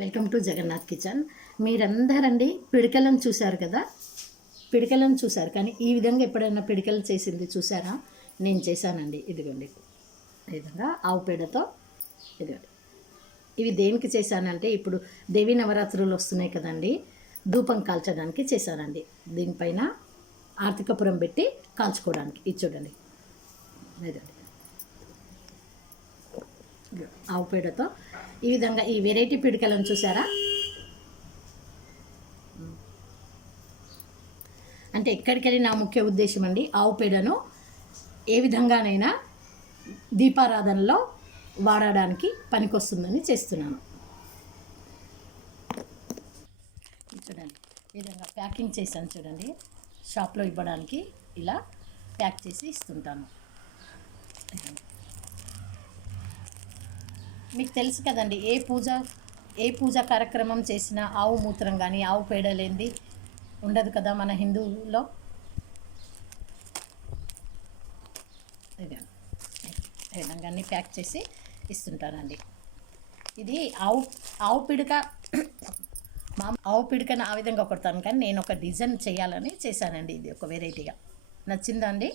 Welcome to Jagannath kitchen. మీరందరండి పిడికలను చూశారు కదా, పిడికలను చూశారు. కానీ ఈ విధంగా ఎప్పుడైనా పిడికలు చేసింది చూసారా? నేను చేశానండి. ఇదిగోండి, ఈ విధంగా ఆవు పేడతో. ఇదిగోండి, ఇవి దేనికి చేశానంటే, ఇప్పుడు దేవీ నవరాత్రులు వస్తున్నాయి కదండి, ధూపం కాల్చడానికి చేశానండి. దీనిపైన ఆర్తికపురం పెట్టి కాల్చుకోవడానికి. ఇది చూడండి, ఇదిగోండి ఆవు పేడతో ఈ విధంగా ఈ వెరైటీ పిడికలను చూసారా? అంటే ఎక్కడికెళ్ళి నా ముఖ్య ఉద్దేశం అండి, ఆవు పేడను ఏ విధంగానైనా దీపారాధనలో వాడడానికి పనికొస్తుందని చేస్తున్నాను. చూడండి, ఈ విధంగా ప్యాకింగ్ చేశాను చూడండి. షాప్లో ఇవ్వడానికి ఇలా ప్యాక్ చేసి ఇస్తుంటాను. మీకు తెలుసు కదండి, ఏ పూజ కార్యక్రమం చేసినా ఆవు మూత్రం కానీ ఆవు పేడ లేనిది ఉండదు కదా మన హిందువులో. ఈ విధంగా అన్నీ ప్యాక్ చేసి ఇస్తుంటానండి. ఇది ఆవు పిడక ఆవు పిడకను ఆ విధంగా కొడతాను, కానీ నేను ఒక డిజైన్ చేయాలని చేశానండి. ఇది ఒక వెరైటీగా నచ్చిందా అండి?